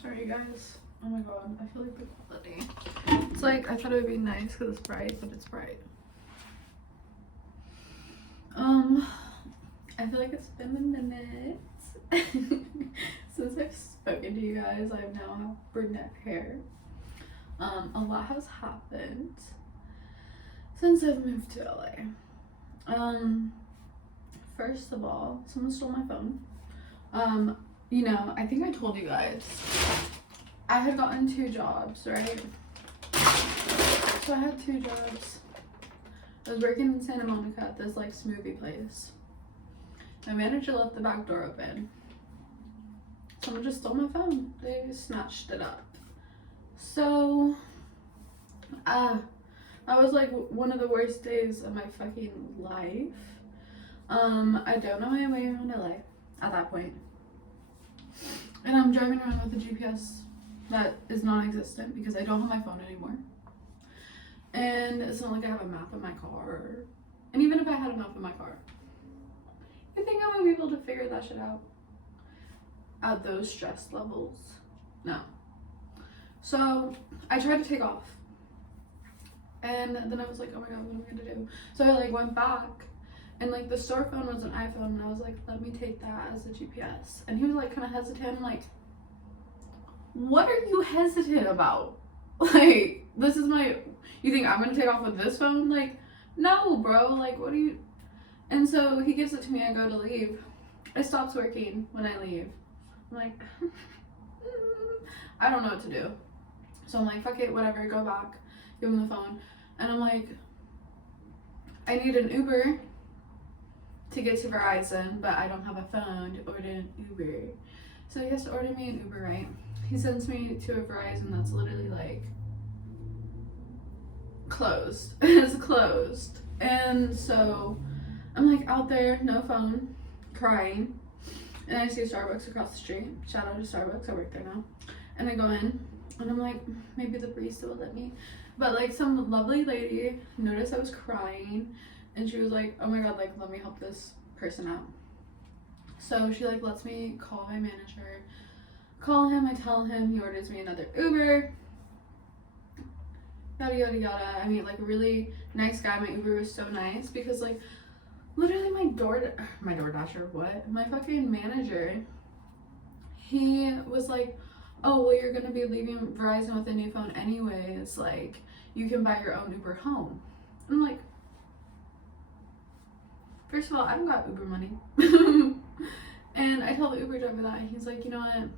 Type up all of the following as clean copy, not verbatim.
Sorry guys. Oh my god, I feel like the quality. It's like I thought it would be nice because it's bright, but it's bright. I feel like it's been a minute since I've spoken to you guys. I now have brunette hair. A lot has happened since I've moved to LA. First of all, someone stole my phone. You know, I think I told you guys I had gotten 2 jobs, right? So I had 2 jobs. I was working in Santa Monica at this like smoothie place. My manager left the back door open. Someone just stole my phone. They snatched it up. So, that was like one of the worst days of my fucking life. I don't know my way around LA at that point. And I'm driving around with a GPS that is non-existent because I don't have my phone anymore. And it's not like I have a map in my car. And even if I had a map in my car, you think I would be able to figure that shit out at those stress levels? No. So I tried to take off. And then I was like, oh my god, what am I gonna do? So I like went back, and like the store phone was an iPhone, and I was like, let me take that as a GPS. And he was like kind of hesitant. I'm like, what are you hesitant about? Like, this is my, you think I'm gonna take off with this phone? Like, no, bro. Like, what do you? And so he gives it to me. I go to leave. It stops working when I leave. I'm like, I don't know what to do. So I'm like, fuck it, whatever. Go back. Give him the phone. And I'm like, I need an Uber to get to Verizon, but I don't have a phone to order an Uber. So he has to order me an Uber, right? He sends me to a Verizon that's literally like closed. It's closed. And so I'm like out there, no phone, crying. And I see a Starbucks across the street. Shout out to Starbucks, I work there now. And I go in, and I'm like, maybe the barista will let me. But like some lovely lady noticed I was crying, and she was like, oh my god, like let me help this person out. So she like lets me call my manager, call him, I tell him, he orders me another Uber, yada yada yada. I mean, like a really nice guy. My Uber was so nice because like literally my DoorDasher, what? My fucking manager, he was like, oh, well, you're gonna be leaving Verizon with a new phone anyways, like, you can buy your own Uber home. I'm like, first of all, I don't got Uber money. And I tell the Uber driver that, and he's like, you know what,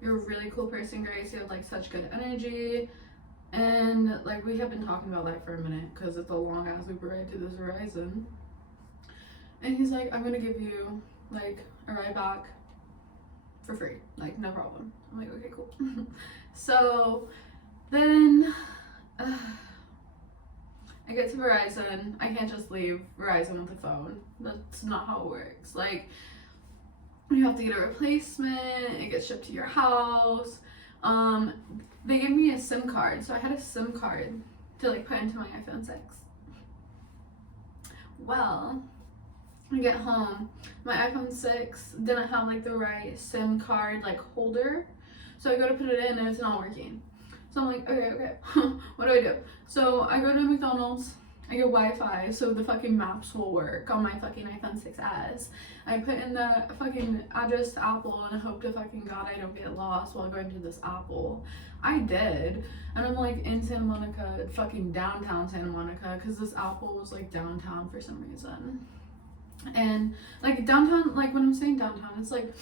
you're a really cool person, Grace, you have like such good energy. And like we have been talking about that for a minute because it's a long ass Uber ride to this Verizon. And he's like, I'm gonna give you like a ride back for free, like no problem. I'm like, okay, cool. So then I get to Verizon. I can't just leave Verizon with the phone. That's not how it works. Like, you have to get a replacement. It gets shipped to your house. They gave me a SIM card, so I had a SIM card to like put into my iPhone 6. Well, I get home, my iPhone 6 didn't have like the right SIM card like holder, so I go to put it in and it's not working. So I'm like, okay, what do I do? So I go to McDonald's, I get Wi-Fi so the fucking maps will work on my fucking iPhone 6s. I put in the fucking address to Apple and I hope to fucking god I don't get lost while going to this Apple. I did, and I'm like in Santa Monica, fucking downtown Santa Monica, because this Apple was like downtown for some reason. And like downtown, like when I'm saying downtown, it's like,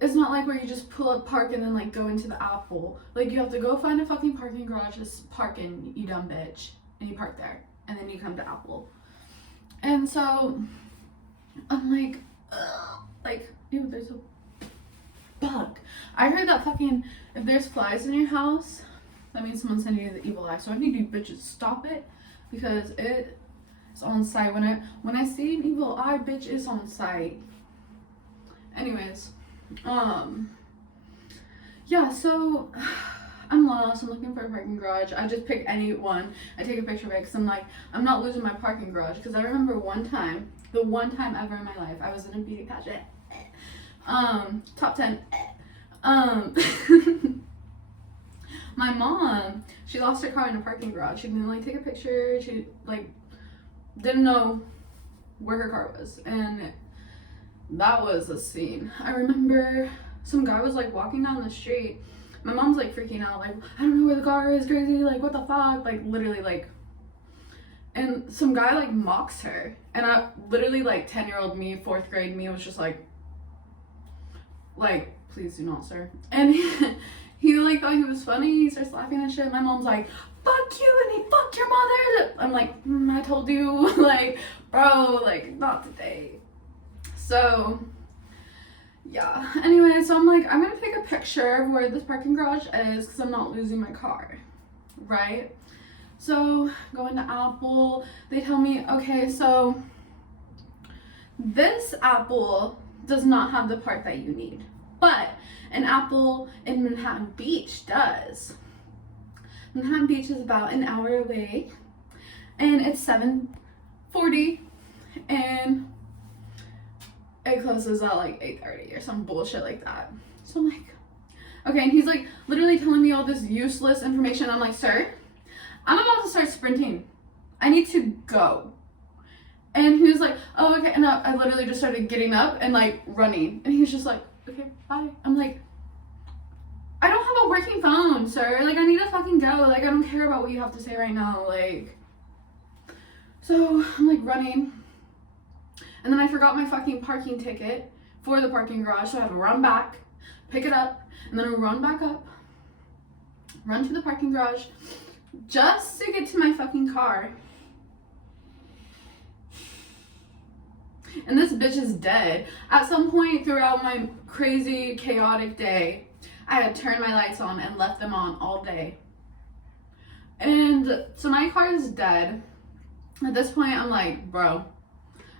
it's not like where you just pull up, park, and then like go into the Apple. Like you have to go find a fucking parking garage, just park in, you dumb bitch, and you park there, and then you come to Apple. And so I'm like, ugh, like, ew, there's a bug. I heard that fucking, if there's flies in your house, that means someone's sending you the evil eye. So I need you bitches stop it, because it is on site. When I see an evil eye, bitch, is on site. Anyways, yeah, so I'm lost. I'm looking for a parking garage. I just pick any one. I take a picture of it because I'm like, I'm not losing my parking garage. Because I remember one time, the one time ever in my life, I was in a beauty pageant. Top 10. Um, my mom, she lost her car in a parking garage. She didn't like take a picture. She like didn't know where her car was, and that was a scene. I remember some guy was like walking down the street. My mom's like freaking out, like, I don't know where the car is, crazy, like what the fuck, like literally like, and some guy like mocks her, and I literally like 10-year-old me, 4th grade me was just like please do not, sir. And he like thought he was funny. He starts laughing and shit. My mom's like, fuck you, and he fucked your mother. I'm like, I told you. Like, bro, like not today. So yeah, anyway, so I'm like, I'm gonna take a picture of where this parking garage is because I'm not losing my car, right? So going to Apple, they tell me, okay, so this Apple does not have the part that you need, but an Apple in Manhattan Beach does. Manhattan Beach is about an hour away, and it's 7:40, and it closes at like 8:30 or some bullshit like that. So I'm like, okay, and he's like literally telling me all this useless information. I'm like, sir, I'm about to start sprinting. I need to go. And he was like, oh, okay. And I literally just started getting up and like running. And he was just like, okay, bye. I'm like, I don't have a working phone, sir. Like, I need to fucking go. Like, I don't care about what you have to say right now. Like, so I'm like running. And then I forgot my fucking parking ticket for the parking garage. So I had to run back, pick it up, and then run back up, run to the parking garage just to get to my fucking car. And this bitch is dead. At some point throughout my crazy, chaotic day, I had turned my lights on and left them on all day. And so my car is dead. At this point, I'm like, bro,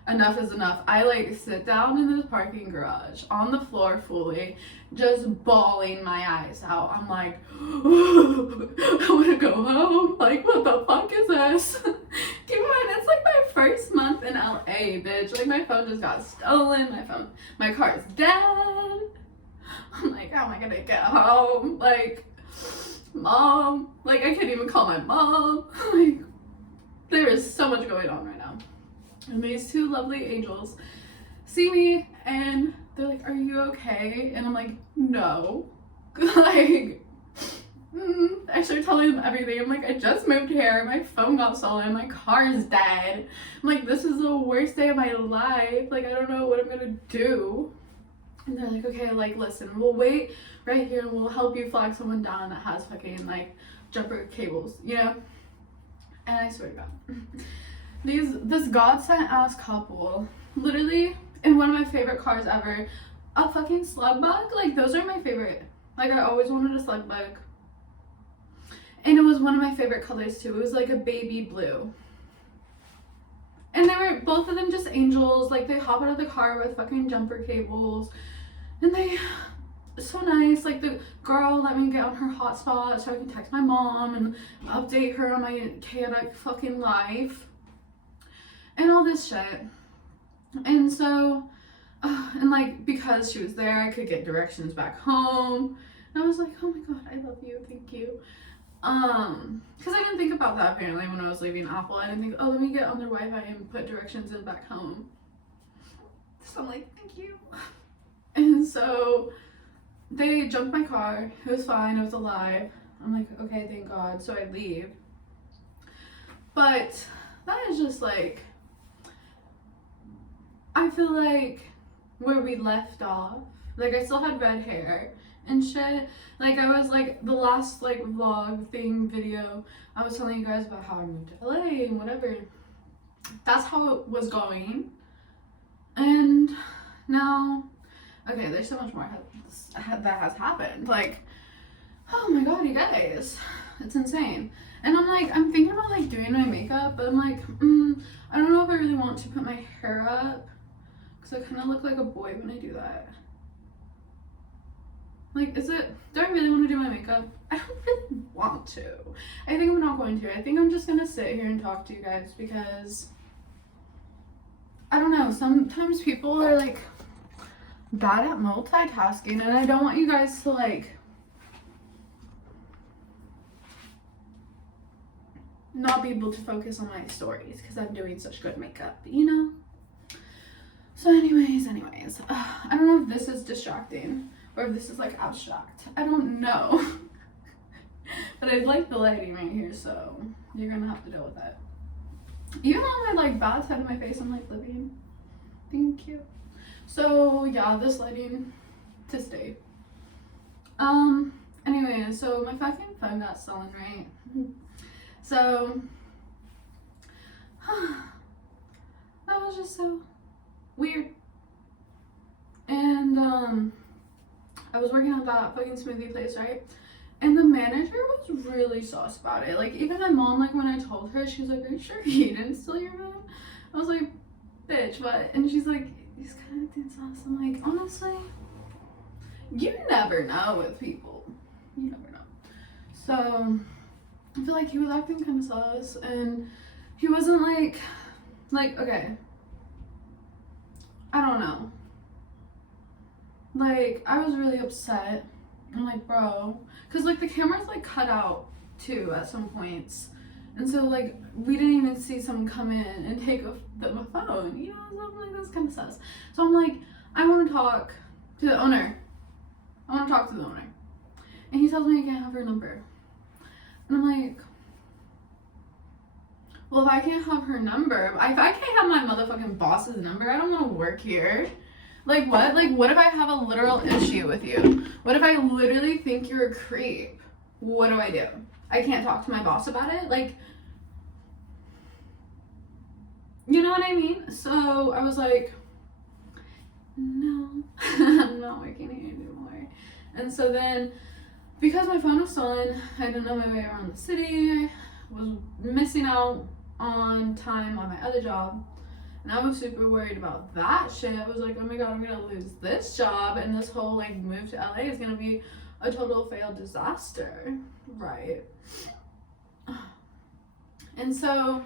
enough is enough. I like sit down in this parking garage on the floor fully, just bawling my eyes out. I'm like, I want to go home. Like, what the fuck is this? Keep in mind, it's like my first month in LA, bitch. Like, my phone just got stolen. My car is dead. I'm like, how am I gonna get home? Like, mom. Like, I can't even call my mom. Like, there is so much going on right now. And these two lovely angels see me and they're like, are you okay? And I'm like, no. Like, I start telling them everything. I'm like, I just moved here. My phone got stolen. My car is dead. I'm like, this is the worst day of my life. Like, I don't know what I'm gonna do. And they're like, okay, like, listen, we'll wait right here and we'll help you flag someone down that has fucking, like, jumper cables, you know? And I swear to God. This God-sent ass couple, literally in one of my favorite cars ever, a fucking slug bug. Like, those are my favorite. Like, I always wanted a slug bug. And it was one of my favorite colors too. It was like a baby blue. And they were, both of them just angels. Like, they hop out of the car with fucking jumper cables. And they, so nice. Like, the girl let me get on her hotspot so I can text my mom and update her on my chaotic fucking life. And all this shit. And so, and like, because she was there, I could get directions back home. And I was like, oh my God, I love you, thank you. Because I didn't think about that apparently when I was leaving Apple. I didn't think, oh, let me get on their Wi-Fi and put directions in back home. So I'm like, thank you. And so they jumped my car. It was fine, it was alive. I'm like, okay, thank God. So I leave. But that is just like, I feel like where we left off, like, I still had red hair and shit. Like, I was like, the last like vlog thing video, I was telling you guys about how I moved to LA and whatever. That's how it was going. And now, okay, there's so much more that has happened. Like, oh my God, you guys, it's insane. And I'm like, I'm thinking about like doing my makeup, but I'm like, I don't know if I really want to put my hair up. Because I kind of look like a boy when I do that. Like, do I really want to do my makeup? I don't really want to. I think I'm not going to. I think I'm just going to sit here and talk to you guys because, I don't know, sometimes people are like bad at multitasking, and I don't want you guys to like not be able to focus on my stories because I'm doing such good makeup, you know? So anyways, I don't know if this is distracting or if this is like abstract. I don't know. But I like the lighting right here, so you're gonna have to deal with that. Even on my like bad side of my face, I'm like living. Thank you. So yeah, this lighting to stay. Anyway, so my fucking phone got stolen, right? So that was just so weird. And I was working at that fucking smoothie place, right? And the manager was really sauce about it. Like, even my mom, like, when I told her, she was like, are you sure he didn't steal your phone? I was like, bitch, what? And she's like, he's kind of acting sauce. I'm like, honestly, you never know with people. You never know. So I feel like he was acting kind of sus, and he wasn't like, okay, I don't know. Like, I was really upset. I'm like, bro, because like the camera's like cut out too at some points, and so like we didn't even see someone come in and take the phone, you know. So I'm like, that's kind of sus. So I'm like, I want to talk to the owner. And he tells me I can't have her number. And I'm like, well, if I can't have her number, if I can't have my motherfucking boss's number, I don't want to work here. Like, what? Like, what if I have a literal issue with you? What if I literally think you're a creep? What do I do? I can't talk to my boss about it? Like, you know what I mean? So I was like, no, I'm not working here anymore. And so then, because my phone was stolen, I didn't know my way around the city. I was missing out on time on my other job. And I was super worried about that shit. I was like, oh my god, I'm gonna lose this job, and this whole like move to LA is gonna be a total failed disaster, right? And so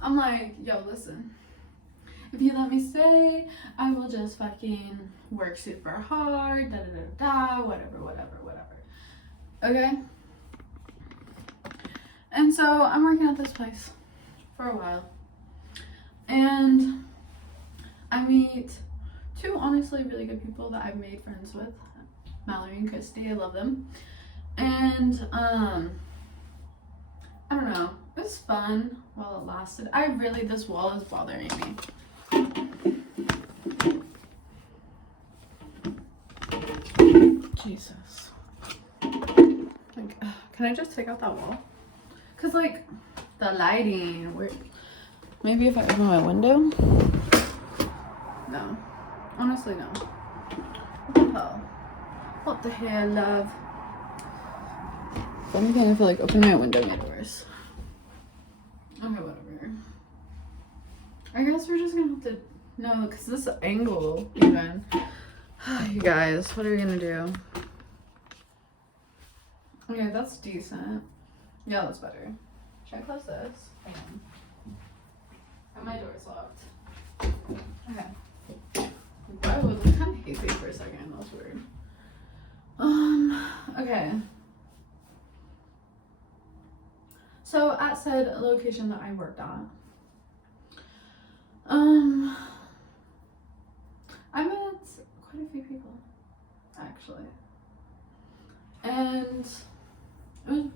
I'm like, yo, listen, if you let me stay, I will just fucking work super hard, whatever. Okay? And so I'm working at this place for a while. And I meet two honestly really good people that I've made friends with, Mallory and Christy. I love them. And I don't know, it was fun while it lasted. This wall is bothering me. Jesus. Like, can I just take out that wall? Cause like the lighting, maybe if I open my window? No. Honestly, no. What the hell? What the hell, love? If anything, I feel like opening my window made it worse. Okay, whatever. I guess we're just gonna have to... No, because this angle, even. You guys, what are we gonna do? Okay, that's decent. Yeah, that's better. Should I close this? Hang on. And my door's locked. Okay. Whoa, it was kind of hazy for a second. That was weird. Okay. So at said location that I worked at, I met quite a few people, actually. And it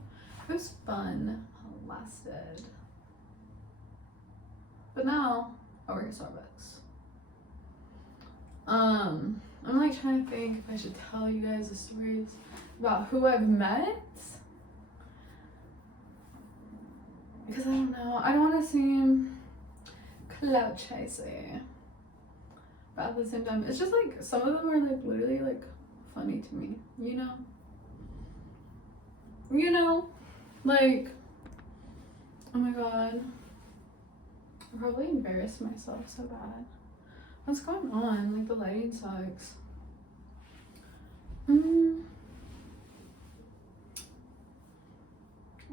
was fun. It lasted. But now I work at Starbucks. I'm like trying to think if I should tell you guys the stories about who I've met. Because I don't know. I don't want to seem clout chasey. But at the same time, it's just like some of them are like literally like funny to me, you know? You know? Like, oh my god. I probably embarrassed myself so bad. What's going on? Like, the lighting sucks. I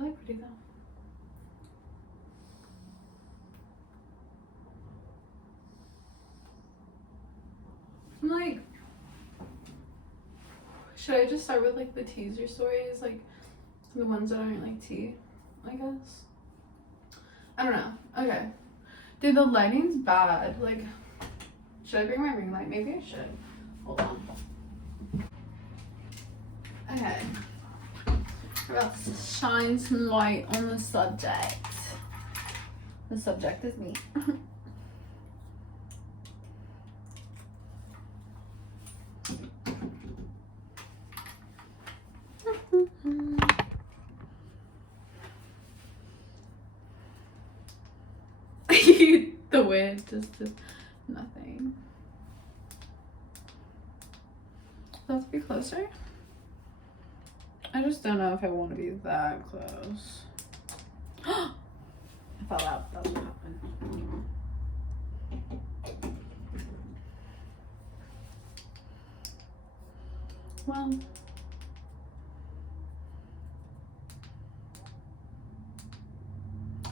like pretty though. I'm like, Should I just start with like the teaser stories, like the ones that aren't like tea, I guess? I don't know. Okay. Dude, the lighting's bad. Like, should I bring my ring light? Maybe I should. Hold on. Okay. We're about to shine some light on the subject. The subject is me. The wind just did nothing. Let's be closer. I just don't know if I want to be that close. I fell out. That's what happened. Well,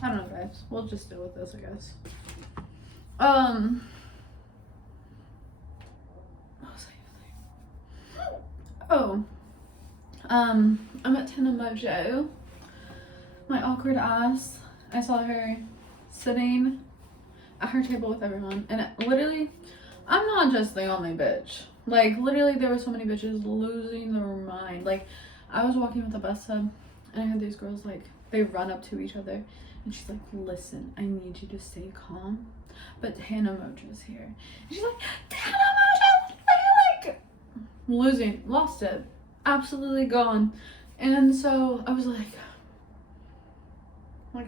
I don't know, guys. We'll just deal with this, I guess. What was I saying? Oh, I'm at Tana Mongeau. My awkward ass. I saw her sitting at her table with everyone, and literally, I'm not just the only bitch. Like, literally, there were so many bitches losing their mind. Like, I was walking with the bus hub, and I had these girls, like, they run up to each other, and she's like, listen, I need you to stay calm, but Tana Mongeau's here. And she's like, Tana Mongeau! Like, lost it. Absolutely gone. And so, I was like,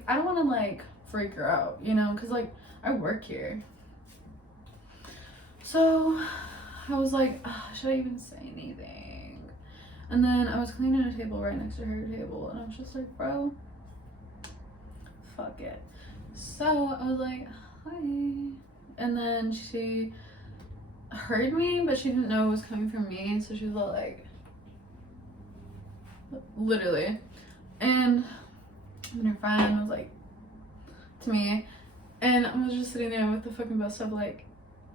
I don't want to, like, freak her out, you know? Because, like, I work here. So, I was like, should I even say anything? And then I was cleaning a table right next to her table, and I was just like, bro, fuck it. So I was like, hi. And then she heard me, but she didn't know it was coming from me, so she was all like, literally. And her friend was like, to me, and I was just sitting there with the fucking bus stop, like,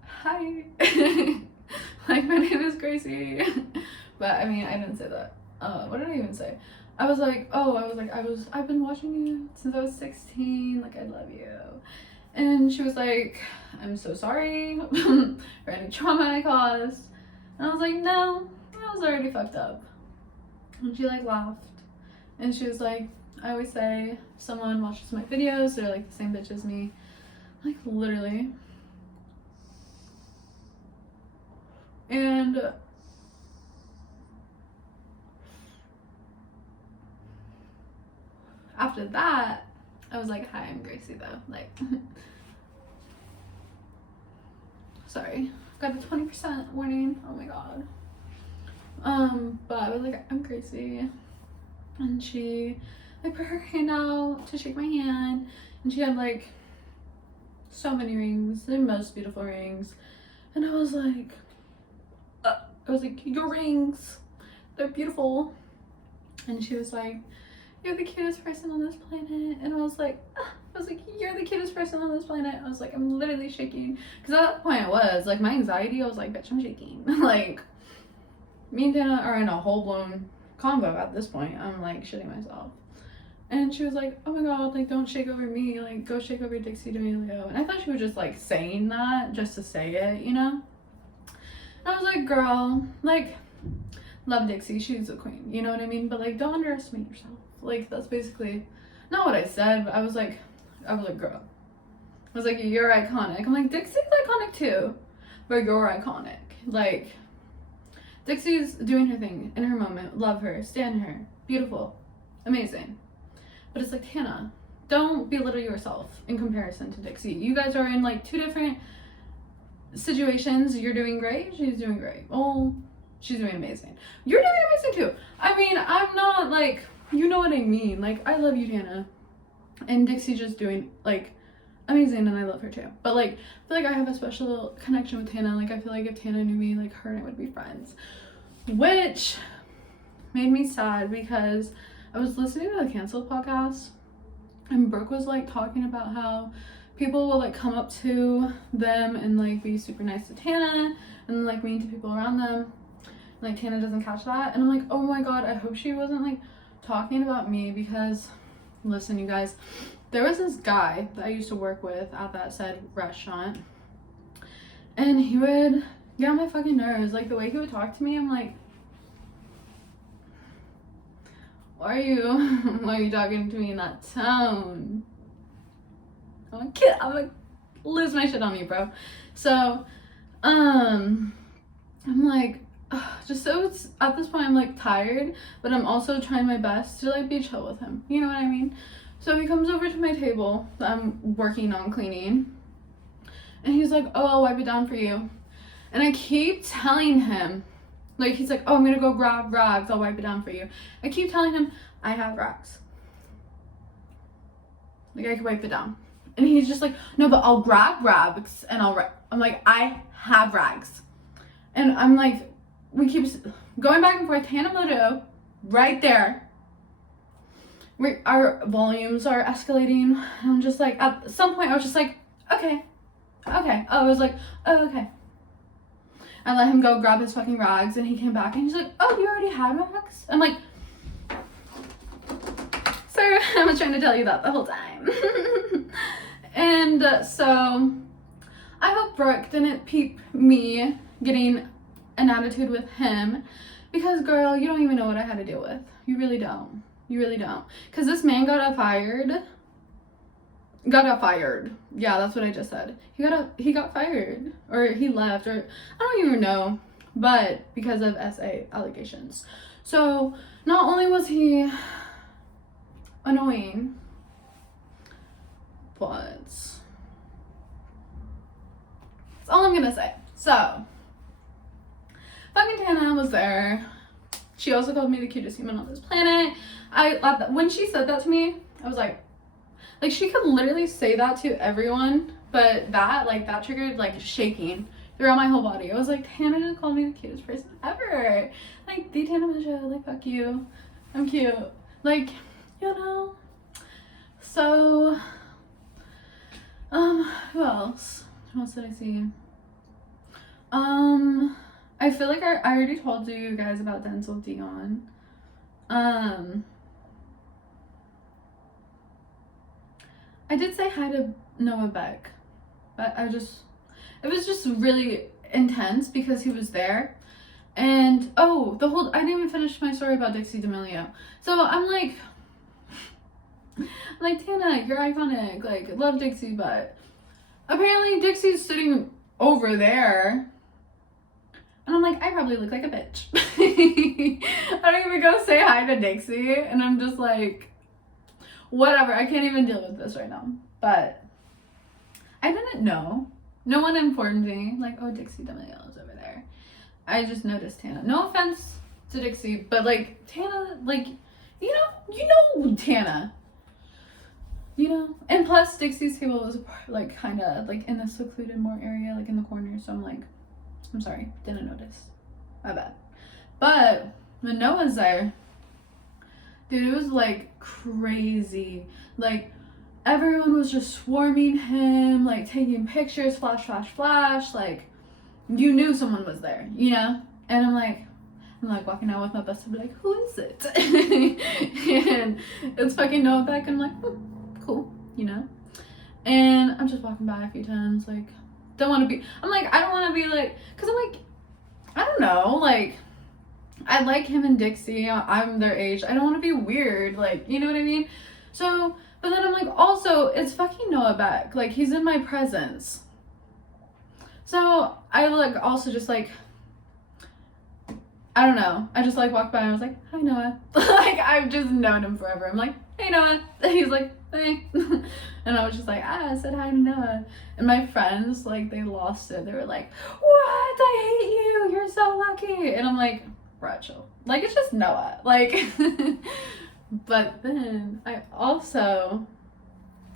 hi. Like, my name is Gracie. But I mean, I didn't say that. What did I even say? I was like, I've been watching you since I was 16. Like, I love you. And she was like, I'm so sorry for any trauma I caused. And I was like, no, I was already fucked up. And she like laughed. And she was like, I always say, if someone watches my videos, they're like the same bitch as me. Like, literally. And after that, I was like, hi, I'm Gracie though. Like, sorry, got a 20% warning. Oh my god. But I was like, I'm Gracie. And she like put her hand out to shake my hand, and she had like so many rings, the most beautiful rings. And I was like, your rings, they're beautiful. And she was like, you're the cutest person on this planet. And I was like, you're the cutest person on this planet. I was like, I'm literally shaking. Because at that point I was like, my anxiety, I was like, bitch, I'm shaking. Like, me and Tana are in a whole blown combo at this point. I'm like shitting myself. And she was like, oh my god, like, don't shake over me, like, go shake over Dixie D'Amelio. And I thought she was just like saying that just to say it, you know? And I was like, girl, like, love Dixie, she's a queen, you know what I mean? But like, don't underestimate yourself. Like, that's basically not what I said, but I was like, girl, I was like, you're iconic. I'm like, Dixie's iconic too, but you're iconic. Like, Dixie's doing her thing in her moment. Love her, stand her, beautiful, amazing. But it's like, Tana, don't belittle yourself in comparison to Dixie. You guys are in like two different situations. You're doing great, she's doing great. Oh, she's doing amazing. You're doing amazing too. I mean, I'm not like, you know what I mean. Like, I love you, Tana. And Dixie's just doing like amazing, and I love her too. But like, I feel like I have a special connection with Tana. Like, I feel like if Tana knew me, like, her and I would be friends. Which made me sad because I was listening to the Cancelled podcast, and Brooke was like talking about how people will like come up to them and like be super nice to Tana and like mean to people around them. like Tana doesn't catch that. And I'm like, oh my god, I hope she wasn't like talking about me, because listen, you guys, there was this guy that I used to work with at that said restaurant, and he would get on my fucking nerves. Like, the way he would talk to me, I'm like, why are you talking to me in that tone? I'm gonna lose my shit on you, bro. So I'm like, just so it's at this point I'm like tired, but I'm also trying my best to like be chill with him, you know what I mean? So he comes over to my table that I'm working on cleaning, and he's like, oh, I'll wipe it down for you. And I keep telling him, like, he's like, oh, I'm gonna go grab rags, I'll wipe it down for you. I keep telling him, I have rags, like I can wipe it down. And he's just like, no, but I'll grab rags and I'm like, I have rags. And I'm like, we keep going back and forth. Tana Mongeau, right there. Our volumes are escalating. And I'm just like, at some point, I was just like, okay. I was like, oh, okay. I let him go grab his fucking rags, and he came back and he's like, oh, you already had rags? I'm like, sir, I was trying to tell you that the whole time. And so I hope Brooke didn't peep me getting an attitude with him, because girl, you don't even know what I had to deal with. You really don't. Because this man got fired. Yeah, that's what I just said. He got fired, or he left, or I don't even know, but because of SA allegations. So not only was he annoying, but that's all I'm gonna say. So fucking Tana was there. She also called me the cutest human on this planet. When she said that to me, I was like she could literally say that to everyone, but that triggered like shaking throughout my whole body. I was like, Tana just called me the cutest person ever. Like, the Tana Mongeau, like, fuck you, I'm cute, like, you know. So who else did I see? I feel like I already told you guys about Denzel Dion. I did say hi to Noah Beck, but it was just really intense because he was there. And I didn't even finish my story about Dixie D'Amelio. So I'm like, Tana, you're iconic, like, love Dixie, but apparently Dixie's sitting over there. And I'm like, I probably look like a bitch. I don't even go say hi to Dixie. And I'm just like, whatever. I can't even deal with this right now. But I didn't know. No one informed me. Like, oh, Dixie D'Amelio is over there. I just noticed Tana. No offense to Dixie, but like, Tana, like, you know Tana. You know? And plus, Dixie's table was like kind of like in the secluded more area, like in the corner. So I'm like, I'm sorry, didn't notice. My bad. But when Noah's there, dude, it was like crazy. Like, everyone was just swarming him, like taking pictures, flash, flash, flash. Like, you knew someone was there, you know? And I'm like walking out with my best friend, like, who is it? And it's fucking Noah Beck, and I'm like, oh, cool, you know? And I'm just walking by a few times, like, I don't want to be like, because I'm like, I don't know, like, I like him and Dixie, I'm their age, I don't want to be weird, like, you know what I mean? So, but then I'm like, also, it's fucking Noah Beck, like, he's in my presence. So, I like, also just like, I don't know, I just like walked by and I was like, hi Noah. Like, I've just known him forever. I'm like, hey Noah. And he's like, hey. And I was just like, I said hi to Noah. And my friends, like, they lost it. They were like, what? I hate you. You're so lucky. And I'm like, bro, chill. Like, it's just Noah. Like, but then I also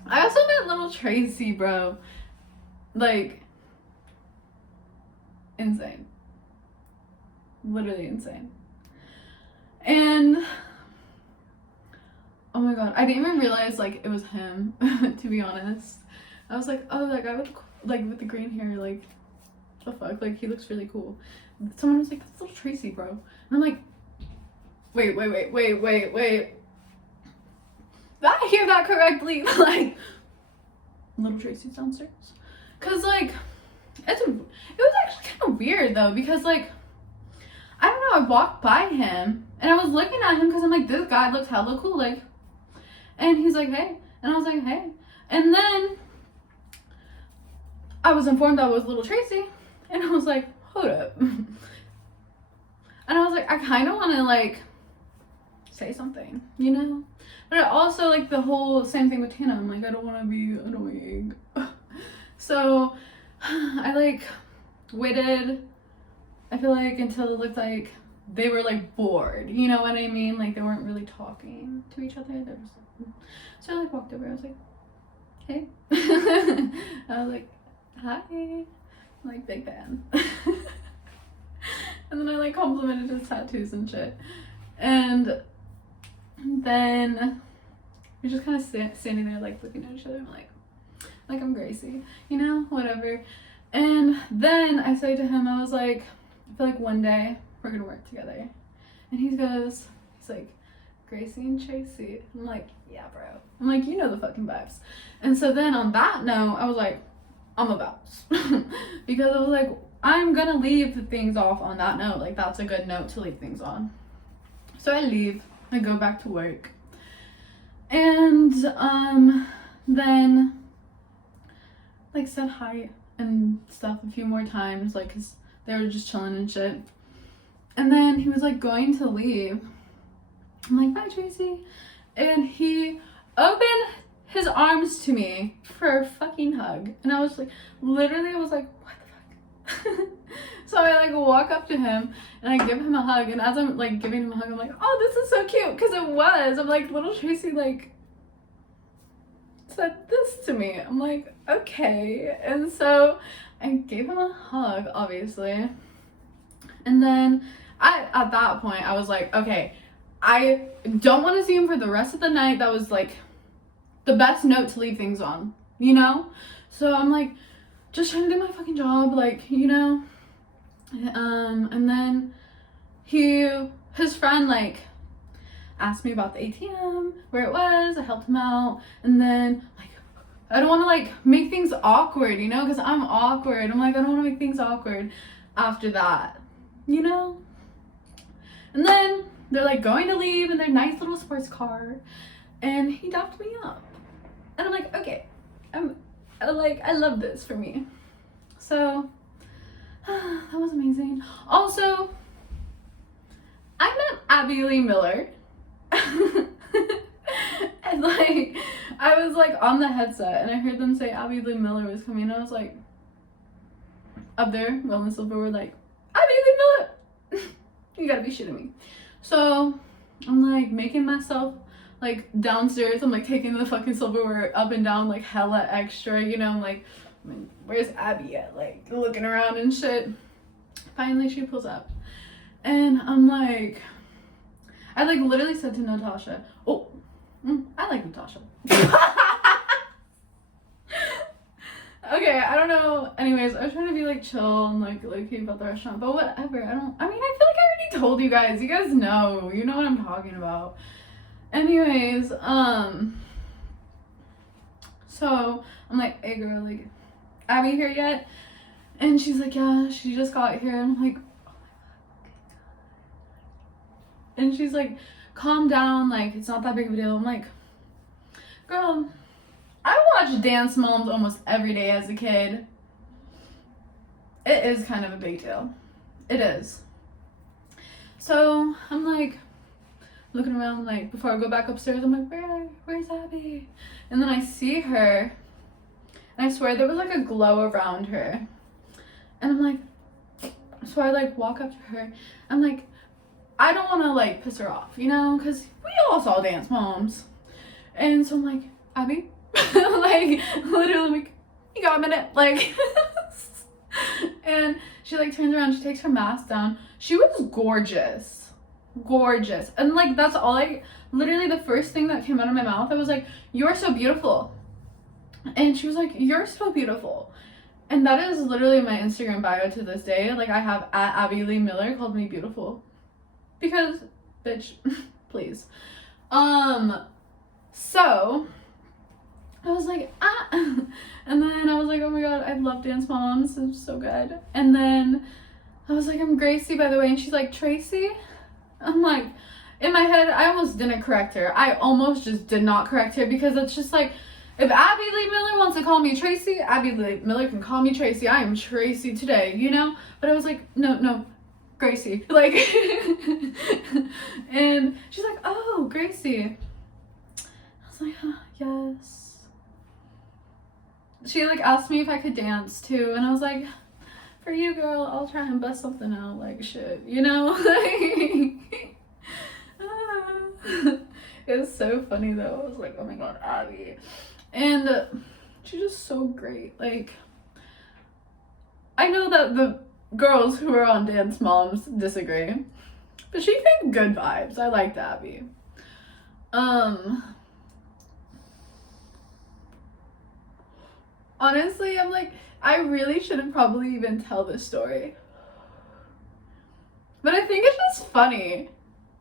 met little Tracy, bro. Like, insane. Literally insane. And oh my god, I didn't even realize like it was him. To be honest, I was like, oh, that guy with the green hair, like, the fuck? Like, he looks really cool. Someone was like, that's little Tracy, bro. And I'm like, wait. Did I hear that correctly? Like, little Tracy's downstairs? Cause like, it was actually kind of weird though, because like, I don't know, I walked by him and I was looking at him because I'm like, this guy looks hella cool, like, and he's like, hey, and I was like, hey, and then I was informed that it was little Tracy, and I was like, hold up. And I was like, I kind of want to like say something, you know, but also like the whole same thing with Tana, I'm like, I don't want to be annoying. So I like waited, I feel like, until it looked like they were like bored, you know what I mean? Like they weren't really talking to each other. They were just like, so I like walked over. I was like, hey. I was like, hi. I'm like, big fan. And then I like complimented his tattoos and shit. And then we're just kind of standing there like looking at each other. I'm like I'm Gracie, you know, whatever. And then I say to him, I was like, I feel like one day we're gonna work together. And he's like, Gracie and Tracy. I'm like, yeah, bro. I'm like, you know the fucking vibes. And so then on that note, I was like, I'm a bounce. Because I was like, I'm gonna leave the things off on that note. Like, that's a good note to leave things on. So I leave, I go back to work. And then like said hi and stuff a few more times, like, cause they were just chilling and shit. And then he was like going to leave. I'm like, bye, Tracy. And he opened his arms to me for a fucking hug. And I was like, literally, I was like, what the fuck? So I like walk up to him and I give him a hug. And as I'm like giving him a hug, I'm like, oh, this is so cute. Cause it was. I'm like, little Tracy like said this to me. I'm like, okay. And so I gave him a hug, obviously. And then at that point, I was like, okay, I don't want to see him for the rest of the night. That was like the best note to leave things on, you know? So I'm like, just trying to do my fucking job, like, you know? And then his friend, like, asked me about the ATM, where it was. I helped him out. And then, like, I don't want to, like, make things awkward, you know? Because I'm awkward. I'm like, I don't want to make things awkward after that, you know? And then they're, like, going to leave in their nice little sports car. And he dapped me up. And I'm like, okay. I love this for me. So, that was amazing. Also, I met Abby Lee Miller. And like, I was like on the headset and I heard them say Abby Lee Miller was coming, and I was like, up there, well, in silver, we're like, Abby Lee Miller. You gotta be shitting me. So I'm like making myself like downstairs. I'm like taking the fucking silverware up and down like hella extra, you know? I'm like, where's Abby at? Like looking around and shit. Finally she pulls up and I'm like, I like literally said to Natasha, oh, I like Natasha. Okay, I don't know. Anyways, I was trying to be like chill and like low-key about the restaurant, but whatever. I mean, I feel like I already told you guys. You guys know. You know what I'm talking about. Anyways, so I'm like, hey girl, like, Abby here yet? And she's like, yeah, she just got here. And I'm like, oh my god. And she's like, calm down, like, it's not that big of a deal. I'm like, girl, I watched Dance Moms almost every day as a kid. It is kind of a big deal. It is. So I'm like looking around, like before I go back upstairs, I'm like, where's Abby? And then I see her and I swear there was like a glow around her. And I'm like, so I like walk up to her. I'm like, I don't want to like piss her off, you know, because we all saw Dance Moms. And so I'm like, Abby? Like literally like, you got a minute? Like and she like turns around, she takes her mask down. She was gorgeous. And like that's all literally the first thing that came out of my mouth, I was like, you're so beautiful. And she was like, you're so beautiful. And that is literally my Instagram bio to this day. Like, I have at Abby Lee Miller called me beautiful. Because, bitch, please. So, I was like, ah. And then I was like, oh my god, I love Dance Moms. It was so good. And then I was like, I'm Gracie, by the way. And she's like, Tracy? I'm like, in my head, I almost didn't correct her. I almost just did not correct her because it's just like, if Abby Lee Miller wants to call me Tracy, Abby Lee Miller can call me Tracy. I am Tracy today, you know? But I was like, no, Gracie. Like, and she's like, oh, Gracie. I was like, yes. She like asked me if I could dance too, and I was like, for you, girl, I'll try and bust something out, like, shit, you know? It was so funny though. I was like, oh my god, Abby. And she's just so great. Like, I know that the girls who are on Dance Moms disagree, but she gave good vibes. I liked Abby. Honestly, I'm like, I really shouldn't probably even tell this story, but I think it's just funny.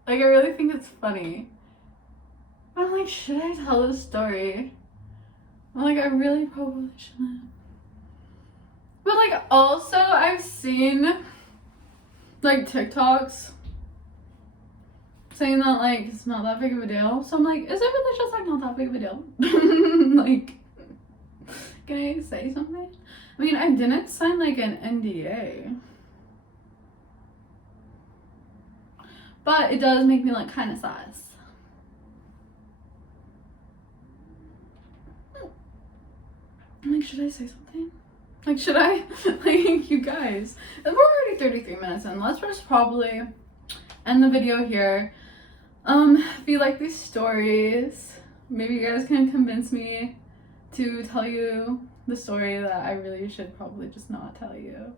Like, I really think it's funny. I'm like, should I tell this story? I'm like, I really probably shouldn't. But like, also, I've seen like TikToks saying that like it's not that big of a deal. So I'm like, is it really just like not that big of a deal? Like, can I say something? I mean, I didn't sign like an NDA, but it does make me like kind of sus. I'm like, should I say something? Like, should I? Like, you guys, we're already 33 minutes in. Let's just probably end the video here. If you like these stories, maybe you guys can convince me to tell you the story that I really should probably just not tell you.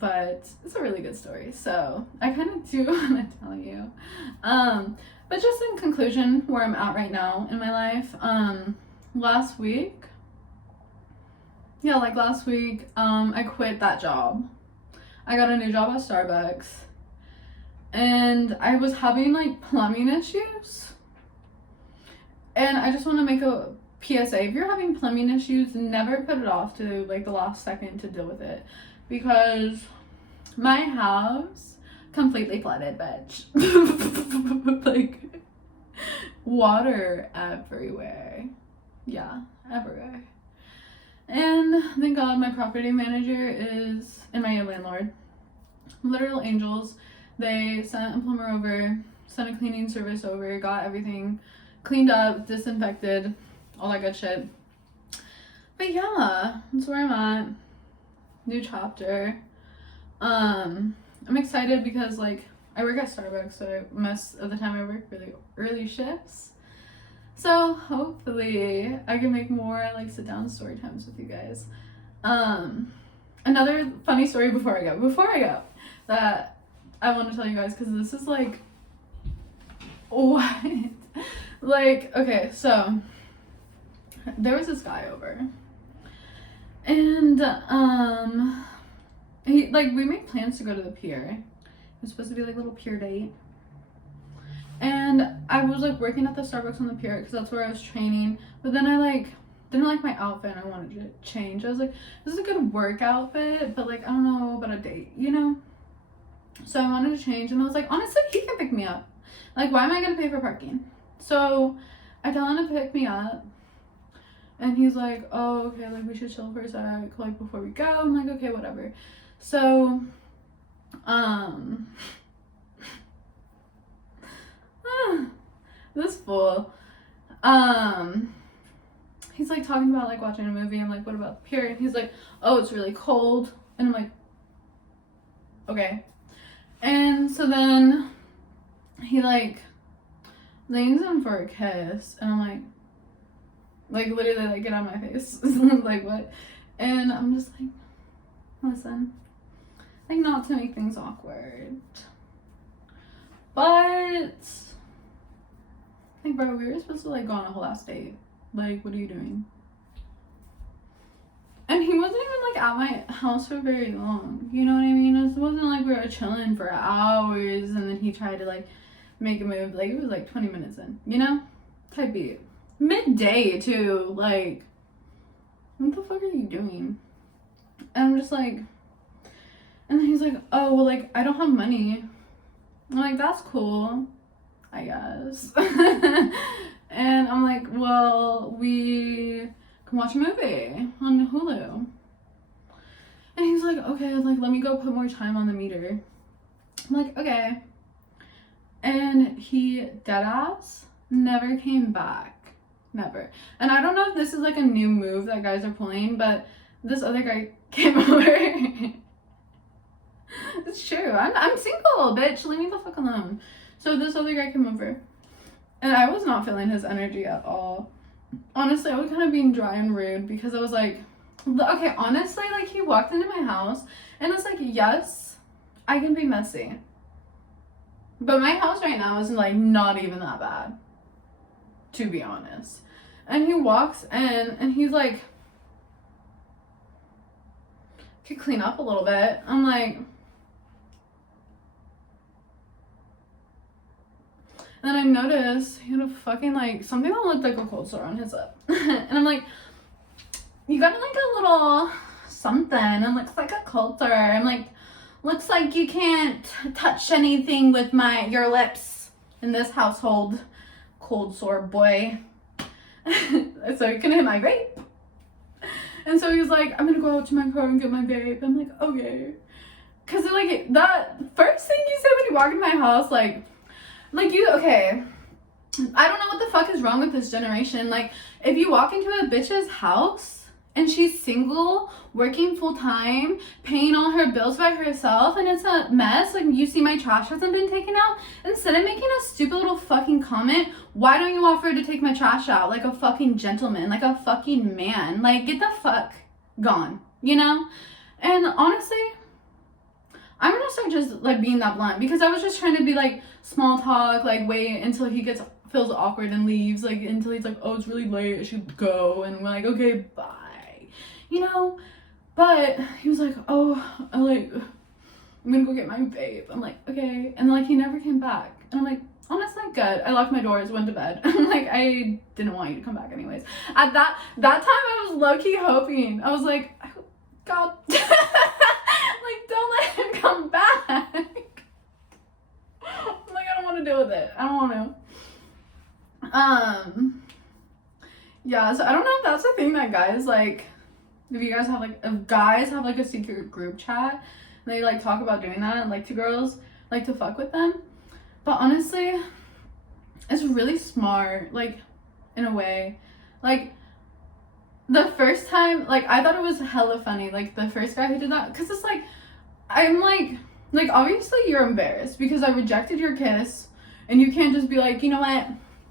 But it's a really good story, so I kind of do want to tell you. But just in conclusion, where I'm at right now in my life, last week, I quit that job. I got a new job at Starbucks, and I was having like plumbing issues. And I just want to make a PSA: if you're having plumbing issues, never put it off to like the last second to deal with it, because my house completely flooded, bitch. Like, water everywhere. Yeah, everywhere. And thank God my property manager is, and my landlord, literal angels. They sent a plumber over, sent a cleaning service over, got everything cleaned up, disinfected, all that good shit. But yeah, that's where I'm at. New chapter. I'm excited because like I work at Starbucks, so most of the time I work really early shifts. So hopefully I can make more like sit down story times with you guys. Another funny story before I go that I want to tell you guys, because this is like, what? Like, okay, so there was this guy over, and he, like, we made plans to go to the pier. It was supposed to be like a little pier date. And I was like working at the Starbucks on the pier because that's where I was training. But then I like didn't like my outfit and I wanted to change. I was like, this is a good work outfit, but like I don't know about a date, you know? So I wanted to change, and I was like, honestly, he can pick me up. Like, why am I gonna pay for parking? So I tell him to pick me up, and he's like, oh, okay, like we should chill for a sec, like before we go. I'm like, okay, whatever. So this fool, he's like talking about like watching a movie. I'm like, what about the pier? And he's like, oh, it's really cold. And I'm like, okay. And so then he like leans in for a kiss, and I'm like literally like, get out of my face. Like, what? And I'm just like, listen, like, not to make things awkward, but like, bro, we were supposed to like go on a whole ass date. Like, what are you doing? And he wasn't even like at my house for very long. You know what I mean? It wasn't like we were chilling for hours and then he tried to like make a move. Like it was like 20 minutes in, you know? Type beat. Midday too. Like, what the fuck are you doing? And I'm just like, and then he's like, oh, well, like, I don't have money. I'm like, that's cool, I guess. And I'm like, well, we can watch a movie on Hulu. And he's like, okay, like, let me go put more time on the meter. I'm like, okay. And he deadass never came back. Never. And I don't know if this is like a new move that guys are pulling, but this other guy came over. It's true. I'm single, bitch. Leave me the fuck alone. So this other guy came over. And I was not feeling his energy at all. Honestly, I was kind of being dry and rude because I was like, okay, honestly, like he walked into my house and it's like, yes, I can be messy. But my house right now is like not even that bad, to be honest. And he walks in and he's like, could clean up a little bit. I'm like, and then I noticed he had a fucking like something that looked like a cold sore on his lip. And I'm like, you got like a little something and looks like a cold sore. I'm like, looks like you can't touch anything with your lips in this household, cold sore boy. So you're gonna hit my vape. And so he was like, I'm gonna go out to my car and get my vape. I'm like, okay. Cause like that first thing you said when you walk in my house, like you, okay, I don't know what the fuck is wrong with this generation. Like, if you walk into a bitch's house and she's single, working full time, paying all her bills by herself, and it's a mess, like you see my trash hasn't been taken out, instead of making a stupid little fucking comment, why don't you offer to take my trash out like a fucking gentleman, like a fucking man? Like, get the fuck gone, you know? And honestly, I'm gonna start just like being that blunt because I was just trying to be like small talk, like wait until he feels awkward and leaves, like until he's like, oh, it's really late, I should go, and we're like, okay, bye, you know? But he was like, oh, I'm gonna go get my vape. I'm like, okay. And like he never came back, and I'm like, honestly, good. I locked my doors, went to bed. I'm like, I didn't want you to come back anyways. At that time I was low-key hoping, I was like, God, like, don't let him come back. I'm like, I don't want to deal with it. I don't want to. Yeah, so I don't know if that's the thing that guys, like, if guys have, like, a secret group chat, and they, like, talk about doing that, and, like, two girls like to fuck with them. But honestly, it's really smart, like, in a way. Like, the first time, like, I thought it was hella funny, like, the first guy who did that, because it's like, I'm like, obviously you're embarrassed because I rejected your kiss, and you can't just be like, you know what,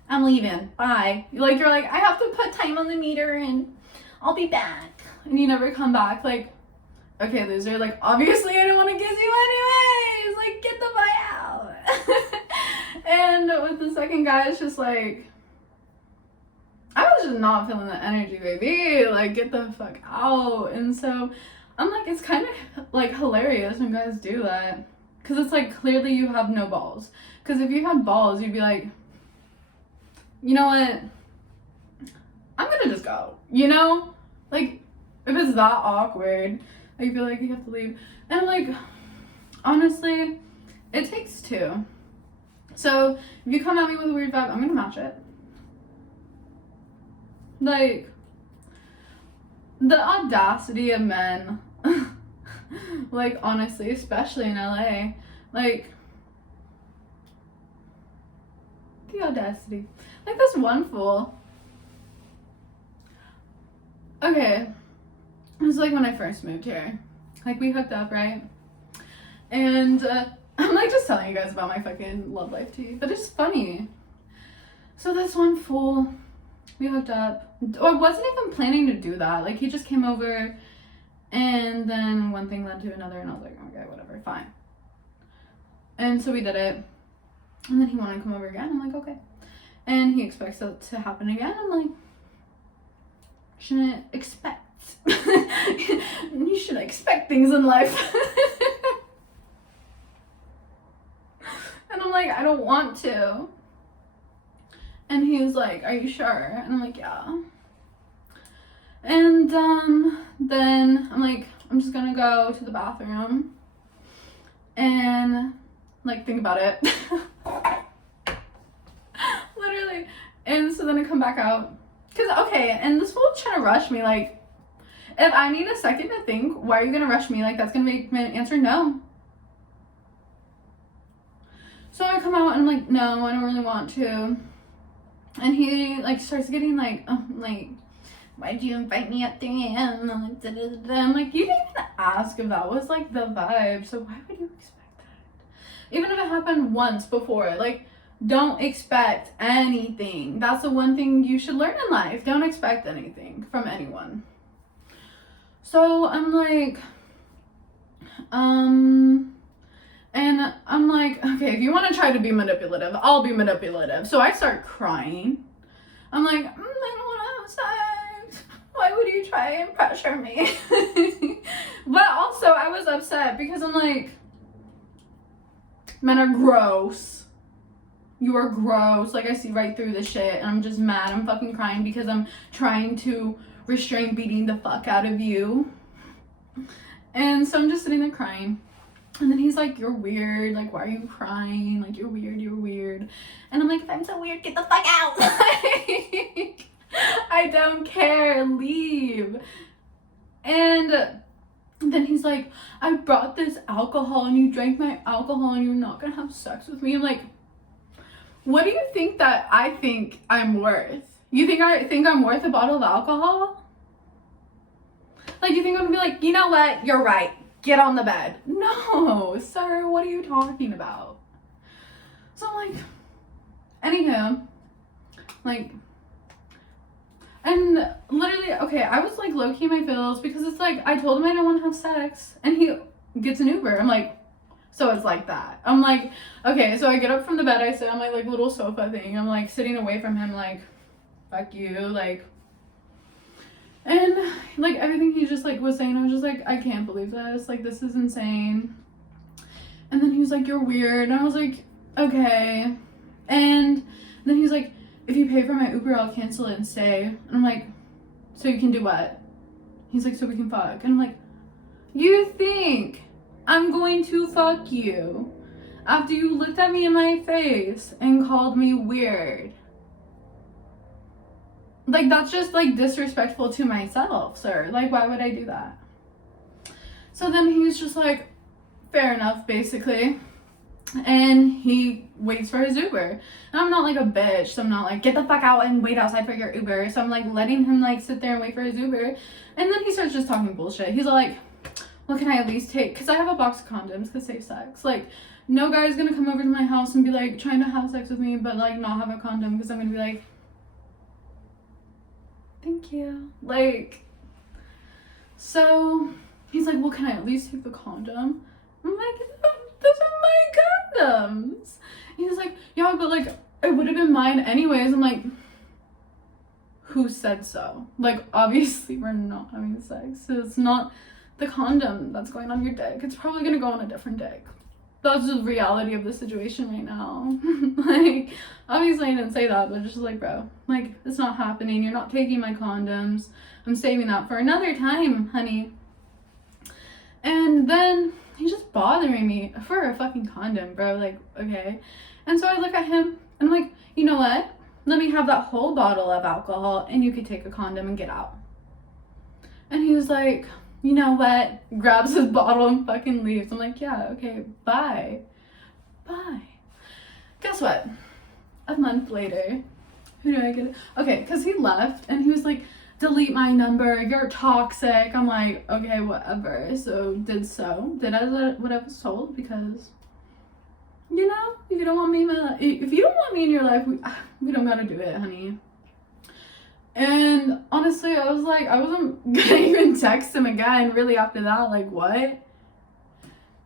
I'm leaving, bye. Like, you're like, I have to put time on the meter, and I'll be back, and you never come back. Like, okay, loser, like, obviously I don't want to kiss you anyways, like, get the fuck out. And with the second guy, it's just like, I was just not feeling the energy, baby. Like, get the fuck out. And so I'm like, it's kind of like hilarious when guys do that, because it's like, clearly you have no balls. Because if you had balls, you'd be like, you know what, I'm gonna just go, you know? Like, if it's that awkward, I feel like you have to leave. And like, honestly, it takes two. So if you come at me with a weird vibe, I'm gonna match it. Like, the audacity of men, like, honestly, especially in LA, like, the audacity. Like, this one fool. Okay, it was like when I first moved here. Like, we hooked up, right? And I'm like just telling you guys about my fucking love life to you, but it's funny. So this one fool, we hooked up. I wasn't even planning to do that. Like, he just came over, and then one thing led to another, and I was like, okay, whatever, fine. And so we did it, and then he wanted to come over again. I'm like, okay. And he expects it to happen again. I'm like, shouldn't expect You should expect things in life. And I'm like, I don't want to. And he was like, are you sure? And I'm like, yeah. And then I'm like, I'm just gonna go to the bathroom and like think about it. Literally. And so then I come back out. Cause okay, and this fool's trying to rush me. Like, if I need a second to think, why are you gonna rush me? Like, that's gonna make my answer no. So I come out and I'm like, no, I don't really want to. And he like starts getting like, why'd you invite me up there? I'm like, I'm like, you didn't even ask if that was like the vibe, so why would you expect that? Even if it happened once before, like, don't expect anything. That's the one thing you should learn in life. Don't expect anything from anyone. So I'm like, and I'm like, okay, if you want to try to be manipulative, I'll be manipulative. So I start crying. I'm like, I don't want to have sex. Why would you try and pressure me? But also I was upset because I'm like, men are gross. You are gross. Like, I see right through this shit and I'm just mad. I'm fucking crying because I'm trying to restrain beating the fuck out of you. And so I'm just sitting there crying. And then he's like, you're weird. Like, why are you crying? Like, you're weird, you're weird. And I'm like, if I'm so weird, get the fuck out. Like, I don't care. Leave. And then he's like, I brought this alcohol and you drank my alcohol and you're not gonna have sex with me. I'm like, what do you think that I think I'm worth? You think I think I'm worth a bottle of alcohol? Like, you think I'm gonna be like, you know what? You're right. Get on the bed. No, sir, what are you talking about? So I'm like, anywho, like, and literally, okay, I was like low-key my feels because it's like, I told him I don't want to have sex and he gets an Uber. I'm like, so it's like that. I'm like, okay, so I get up from the bed, I sit on my like little sofa thing. I'm like sitting away from him like, fuck you, like, and like everything he just like was saying, I was just like, I can't believe this. Like, this is insane. And then he was like, you're weird. And I was like, okay. And then he was like, if you pay for my Uber, I'll cancel it and stay. And I'm like, so you can do what? He's like, so we can fuck. And I'm like, you think I'm going to fuck you after you looked at me in my face and called me weird? Like, that's just like disrespectful to myself, sir. Like, why would I do that? So then he's just like, fair enough, basically. And he waits for his Uber. And I'm not like a bitch, so I'm not like, get the fuck out and wait outside for your Uber. So I'm like letting him like sit there and wait for his Uber. And then he starts just talking bullshit. He's like, what can I at least take? Because I have a box of condoms because safe sex. Like, no guy's gonna come over to my house and be like trying to have sex with me but like not have a condom, because I'm gonna be like, thank you. Like, so he's like, well, can I at least take the condom? I'm like, those are my condoms. He was like, yeah, but like, it would have been mine anyways. I'm like, who said so? Like, obviously we're not having sex, so it's not the condom that's going on your dick. It's probably gonna go on a different dick. That's the reality of the situation right now. Like, obviously I didn't say that, but just like, bro, like, it's not happening. You're not taking my condoms. I'm saving that for another time, honey. And then he's just bothering me for a fucking condom, bro. Like, okay. And so I look at him and I'm like, you know what? Let me have that whole bottle of alcohol and you could take a condom and get out. And he was like, you know what? Grabs his bottle and fucking leaves. I'm like, yeah, okay, bye. Bye. Guess what? A month later, who do I get? Okay, because he left and he was like, delete my number, you're toxic. I'm like, okay, whatever. So did as what I was told, because, you know, if you don't want me in your life, we don't gotta do it, honey. And honestly, I was like, I wasn't gonna even text him again really after that, like, what?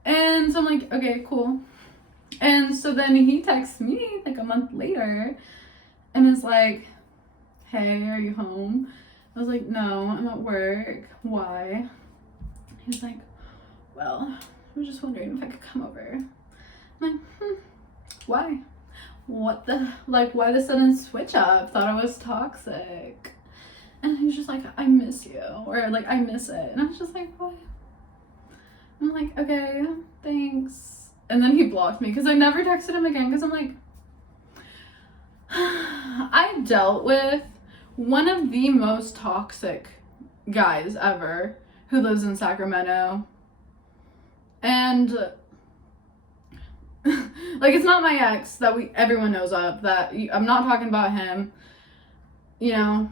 And so I'm like, okay, cool. And so then he texts me like a month later and is like, hey, are you home? I was like, no, I'm at work. Why? He was like, well, I was just wondering if I could come over. I'm like, why? What the, like, why the sudden switch up? Thought I was toxic. And he was just like, I miss you, or like, I miss it. And I was just like, what? I'm like, okay, thanks. And then he blocked me because I never texted him again because I'm like, I dealt with one of the most toxic guys ever who lives in Sacramento. And like, it's not my ex that everyone knows of, that I'm not talking about him. You know,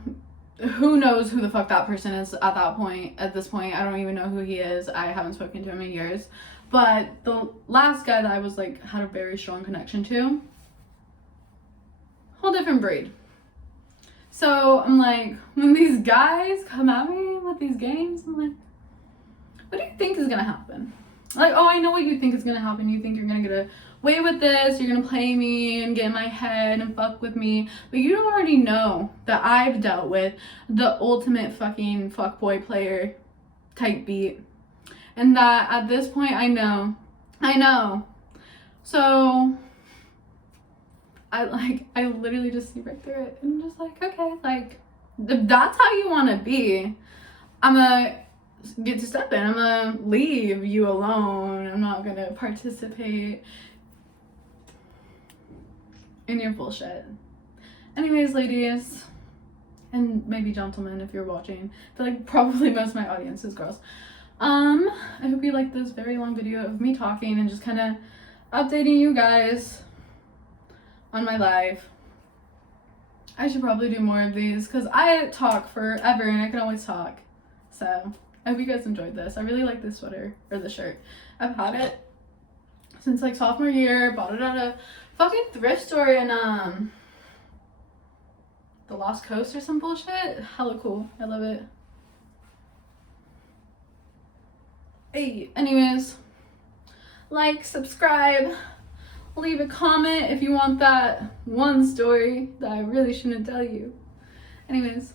who knows who the fuck that person is at this point. I don't even know who he is. I haven't spoken to him in years. But the last guy that I was like, had a very strong connection to, whole different breed. So I'm like, when these guys come at me with these games, I'm like, what do you think is gonna happen? Like, oh, I know what you think is gonna happen. You think you're gonna get away with this, you're gonna play me and get in my head and fuck with me. But you don't already know that I've dealt with the ultimate fucking fuckboy player type beat. And that at this point, I know. So I literally just see right through it. And I'm just like, okay, like, if that's how you wanna be, I'm gonna get to step in. I'm gonna leave you alone. I'm not gonna participate in your bullshit. Anyways, ladies, and maybe gentlemen if you're watching, but like probably most of my audience is girls. I hope you like this very long video of me talking and just kind of updating you guys on my life. I should probably do more of these because I talk forever and I can always talk. So I hope you guys enjoyed this. I really like this sweater, or the shirt. I've had it since like sophomore year. Bought it at a fucking thrift store in the Lost Coast or some bullshit. Hella cool. I love it. Hey, anyways, like, subscribe, leave a comment if you want that one story that I really shouldn't tell you. Anyways.